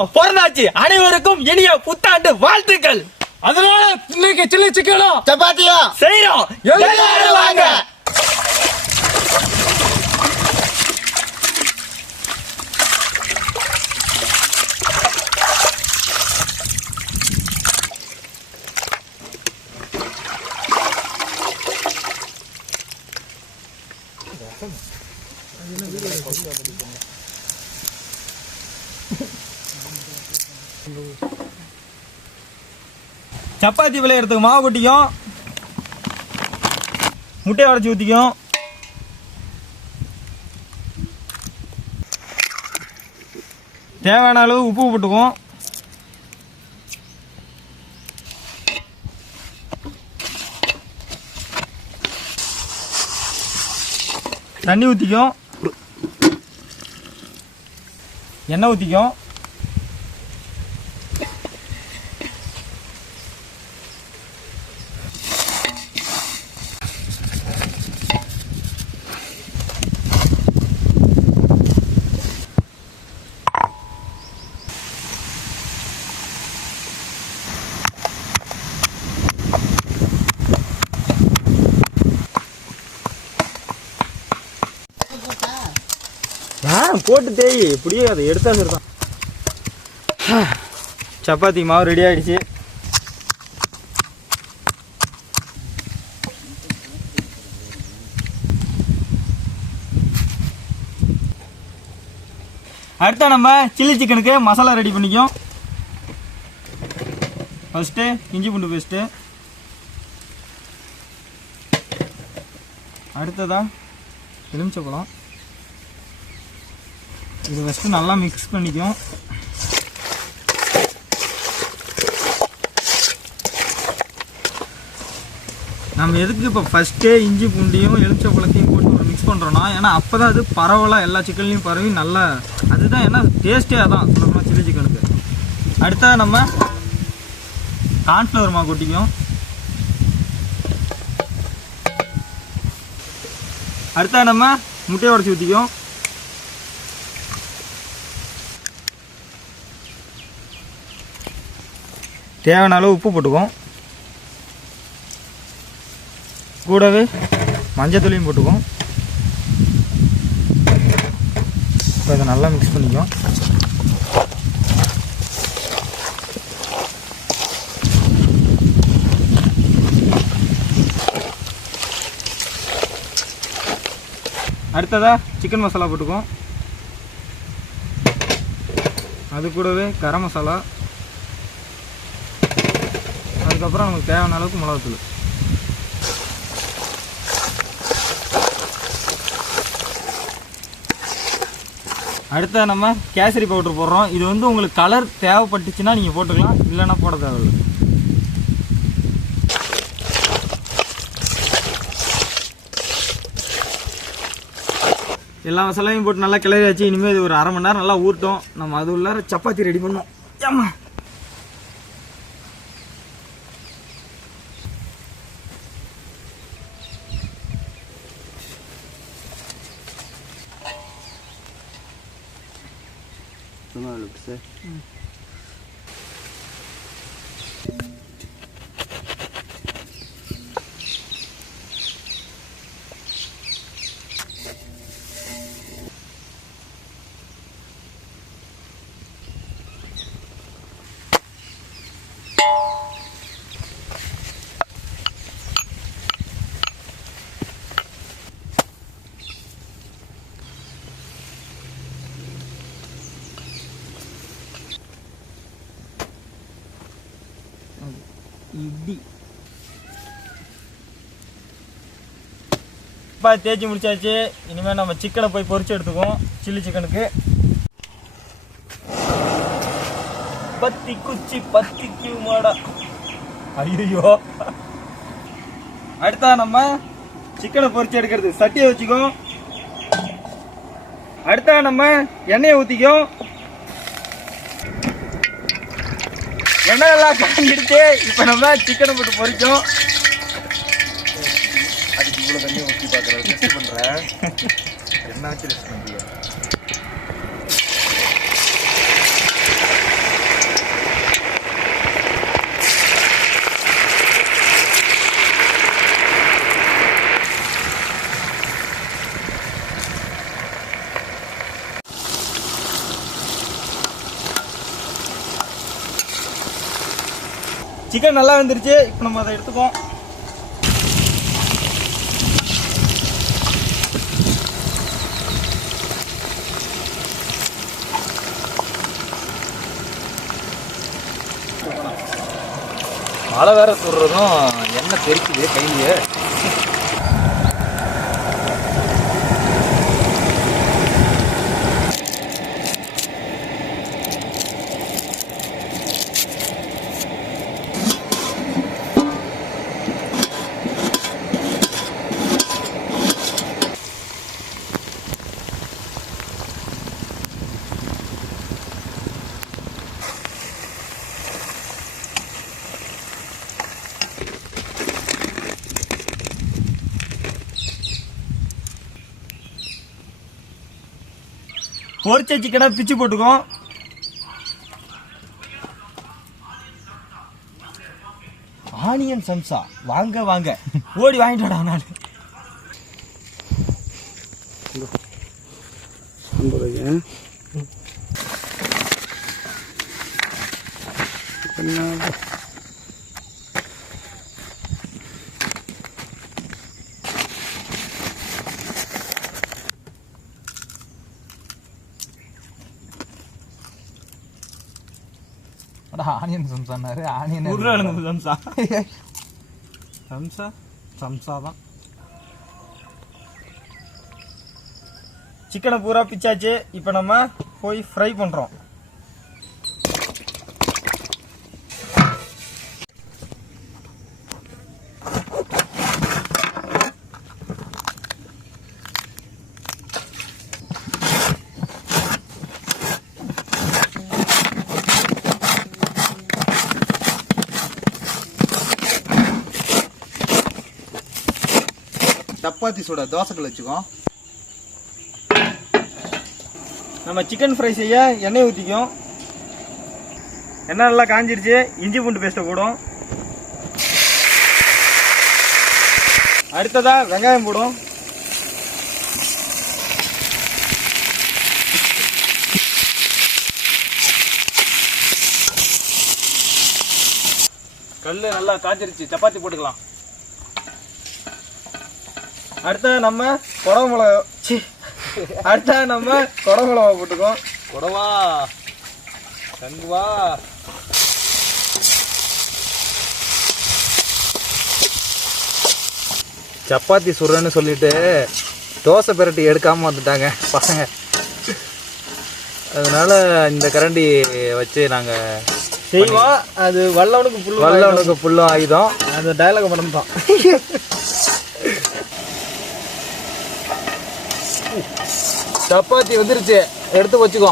மாசம் பிறந்தாச்சு. அனைவருக்கும் இனிய புத்தாண்டு வாழ்த்துக்கள். அதனால இன்னைக்கு சில்லி சிக்கனும் சப்பாத்தியும் செய்யறோம். எல்லாரும் வாங்க. சப்பாத்தி விளையாடுறதுக்கு மாவு கொட்டிக்கும், முட்டையை உடச்சி ஊற்றிக்கும், தேவையான அளவு உப்பு போட்டுக்கும், தண்ணி ஊற்றிக்கும், எண்ணெய் ஊற்றிக்கும், போட்டு தேய் இப்படியே அதை எடுத்தா சரிதான். சப்பாத்தி மாவு ரெடி ஆயிடுச்சு. அடுத்த நம்ம சில்லி சிக்கனுக்கு மசாலா ரெடி பண்ணிக்கும். ஃபர்ஸ்ட்டு இஞ்சி பூண்டு பேஸ்ட்டு, அடுத்ததா எலுமிச்சப்பழம். இது ஃபஸ்ட்டு நல்லா மிக்ஸ் பண்ணிக்கும். நம்ம எதுக்கு இப்போ ஃபஸ்ட்டே இஞ்சி பூண்டியும் எலுமிச்சப்பழத்தையும் போட்டு ஒரு மிக்ஸ் பண்ணுறோன்னா, ஏன்னா அப்போ தான் அது பரவலாக எல்லா சிக்கன்லேயும் பரவி நல்லா, அதுதான் ஏன்னா டேஸ்ட்டே அதான் சொல்லணும்னா சில்லி சிக்கனுக்கு. அடுத்தா நம்ம கார்ன்ஃப்ளவர் மாவு கொட்டிக்கும். அடுத்தா நம்ம முட்டையை உடச்சி ஊற்றிக்கும். தேவையான அளவு உப்பு போட்டுக்கும், கூடவே மஞ்சத்தூளையும் போட்டுக்கும். இப்போ இதை நல்லா மிக்ஸ் பண்ணிக்கும். அடுத்ததா சிக்கன் மசாலா போட்டுக்கும். அது கூடவே கரம் மசாலா, அதுக்கப்புறம் நமக்கு தேவையான அளவுக்கு மிளகாத்தூள். அடுத்த நம்ம கேசரி பவுடர் போடுறோம். இது வந்து உங்களுக்கு கலர் தேவைப்பட்டுச்சுன்னா நீங்கள் போட்டுக்கலாம், இல்லைன்னா போட தேவையில்லை. எல்லா மசாலாவையும் போட்டு நல்லா கிளறி வச்சு இனிமேல் இது ஒரு அரை மணி நேரம் நல்லா ஊறட்டும். நம்ம அது உள்ளார சப்பாத்தி ரெடி பண்ணோம். ஏம்மா சார் இப்படி இப்போ தேய்ச்சி முடிச்சாச்சு. இனிமேல் நம்ம சிக்கனை போய் பொரிச்சு எடுத்துக்குவோம். சில்லி சிக்கனுக்கு பத்தி குச்சி பத்திக்கு மாடா. ஐயோ, அடுத்தா நம்ம சிக்கனை பொரிச்சு எடுக்கிறது. சட்டியை வச்சுக்கோ. அடுத்தா நம்ம எண்ணெயை ஊற்றிக்கும். எண்ணெய் எல்லாம் காஞ்சிடுச்சு. இப்போ நம்ம சிக்கனை போட்டு பொரிக்கும். அதுக்கு இவ்வளோ தண்ணி ஊற்றி பார்க்குறேன், டெஸ்ட் பண்ணுறேன். என்ன வச்சு டெஸ்ட் பண்ணுறீங்க? சிக்கன் நல்லா வெந்துருச்சு. இப்போ நம்ம அதை எடுத்துப்போம். மழை வேற சுடுறதும் எண்ணெய் தெரிக்குது கையிலேயே. பொரிச்ச சிக்கனை பிச்சு போட்டுக்கோம். ஆனியன் சம்சா வாங்க வாங்க, ஓடி வாங்கிட்டு வாடா. நாள் ஆனியன் சம்சாரு. ஆனியன் உருளைக்கிழங்கு சம்சா. சம்சா சம்சா தான். சிக்கனை பூரா பிச்சாச்சு. இப்போ நம்ம போய் ஃப்ரை பண்ணுறோம். சப்பாத்தி சுட தோசைகள் வச்சுக்கோ. நம்ம சிக்கன் ஃப்ரை செய்ய எண்ணெய் ஊற்றிக்கும். எண்ணெய் நல்லா காஞ்சிருச்சு. இஞ்சி பூண்டு பேஸ்ட்டை போடும். அடுத்ததா வெங்காயம் போடும். கல் நல்லா காய்ச்சிருச்சு. சப்பாத்தி போட்டுக்கலாம். அடுத்தது நம்ம குடமிளகா போட்டுக்கோம். குடவா கங்குவா. சப்பாத்தி சுடுறேன்னு சொல்லிட்டு தோசை பிரட்டி எடுக்காம வந்துட்டாங்க பசங்க. அதனால இந்த கரண்டி வச்சு நாங்க செய்வோம். அது வல்லவனுக்கு புல்லும் ஆயுதம். அந்த டயலாக் மட்டும் தான். சப்பாத்தி வந்துருச்சு, எடுத்து வச்சுக்கோ.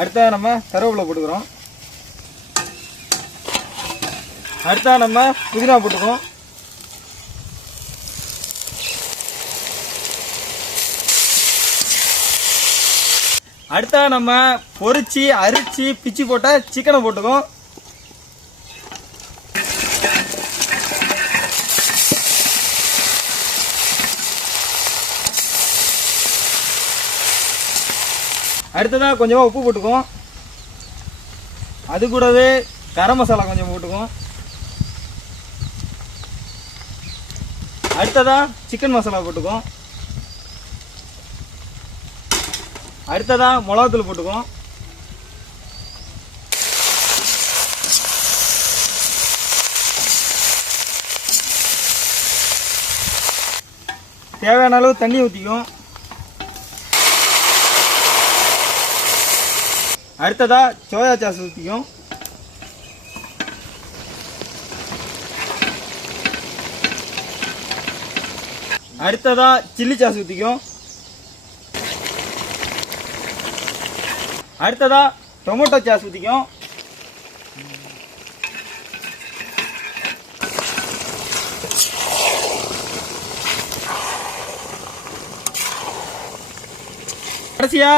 அடுத்தா நம்ம கருவேப்பிலை போட்டுக்கிறோம். அடுத்தா நம்ம புதினா போட்டுக்கிறோம். அடுத்தா நம்ம பொரிச்சு அரிச்சு பிச்சு போட்ட சிக்கனை போட்டுக்கோம். அடுத்ததா கொஞ்சமா உப்பு போட்டுக்குவோம். அது கூடவே கரம் மசாலா கொஞ்சம் போட்டுக்குவோம். அடுத்ததா சிக்கன் மசாலா போட்டுக்குவோம். அடுத்ததா மிளகாத்தூள் போட்டுக்குவோம். தேவையான அளவு தண்ணி ஊற்றிக்குவோம். அடுத்ததா சோயா சாஸ் ஊற்றிக்கும். அடுத்ததா சில்லி சாஸ் ஊற்றிக்கும். அடுத்ததா டொமேட்டோ சாஸ் ஊற்றிக்கும். கடைசியா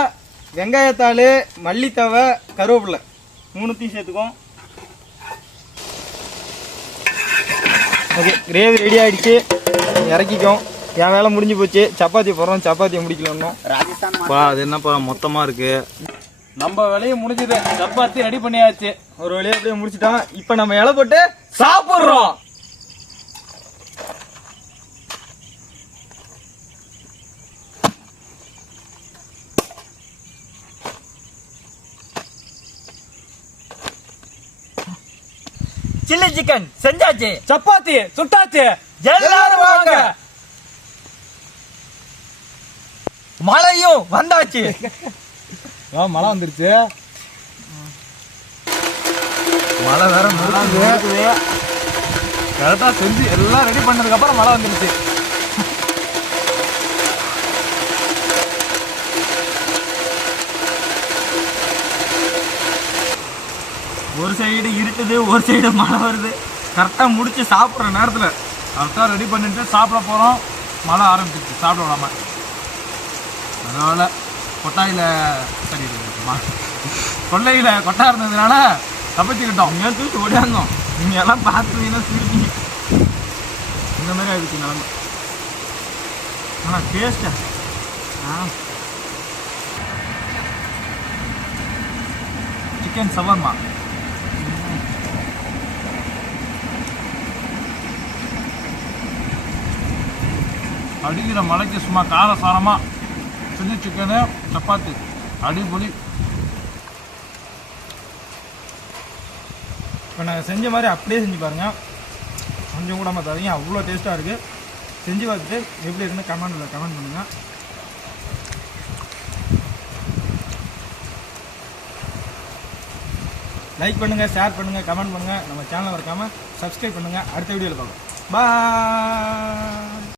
வெங்காயத்தாள், மல்லித்தவை, கருவேப்பிலை மூணுத்தையும் சேர்த்துக்கும். ஓகே, கிரேவி ரெடி ஆகிடுச்சு. இறக்கிக்கும். என் வேலை முடிஞ்சு போச்சு. சப்பாத்தி போடுறோம், சப்பாத்தியை முடிக்கலன்னும். அது என்னப்பா மொத்தமாக இருக்கு. நம்ம வேலையை முடிஞ்சது, சப்பாத்தி ரெடி பண்ணியாச்சு. ஒரு வழியா அப்படியே முடிச்சிட்டோம். இப்போ நம்ம இலை போட்டு சாப்பிட்றோம். சில்லி சிக்கன் செஞ்சாச்சு, சப்பாத்தி சுட்டாச்சு. எல்லாரும் வாங்க. மழையும் வந்தாச்சு. மழை வந்துருச்சு. மழை வேற முடியுது. கரெக்டா செஞ்சு எல்லாம் ரெடி பண்ணதுக்கு அப்புறம் மழை வந்துருச்சு. ஒரு சைடு இருட்டுது, ஒரு சைடு மழை வருது. கரெக்டாக முடிச்சு சாப்பிட்ற நேரத்தில் கரெக்டாக ரெடி பண்ணிட்டு சாப்பிட போகிறோம். மழை ஆரம்பிச்சிருச்சு, சாப்பிட விடாம. அதனால கொட்டாயில் சரி கொள்ளையில் கொட்டா இருந்ததுனால தப்பிச்சுக்கிட்டோம். நீங்கள் தூக்கி ஓடியாந்தோம். நீங்கள் எல்லாம் பார்த்துருந்தீங்கன்னா சிரிப்பீங்க. இந்த மாதிரி ஆயிடுச்சு நிலமை. ஆனால் டேஸ்ட்டா சிக்கன் சவர்மா. அடிக்கிற மலைக்கு சும்மா காரசாரமாக சில்லி சிக்கனு சப்பாத்தி அடிப்பொலி. இப்போ நாங்கள் செஞ்ச மாதிரி அப்படியே செஞ்சு பாருங்கள். கொஞ்சம் கூட மாற்றாதீங்க, அவ்வளோ டேஸ்ட்டாக இருக்குது. செஞ்சு பார்த்துட்டு எப்படி இருக்குன்னு கமெண்ட் பண்ணுங்கள். லைக் பண்ணுங்கள், ஷேர் பண்ணுங்கள், கமெண்ட் பண்ணுங்கள். நம்ம சேனலை மறக்காமல் சப்ஸ்கிரைப் பண்ணுங்கள். அடுத்த வீடியோவில் பார்க்கலாம். பாய்.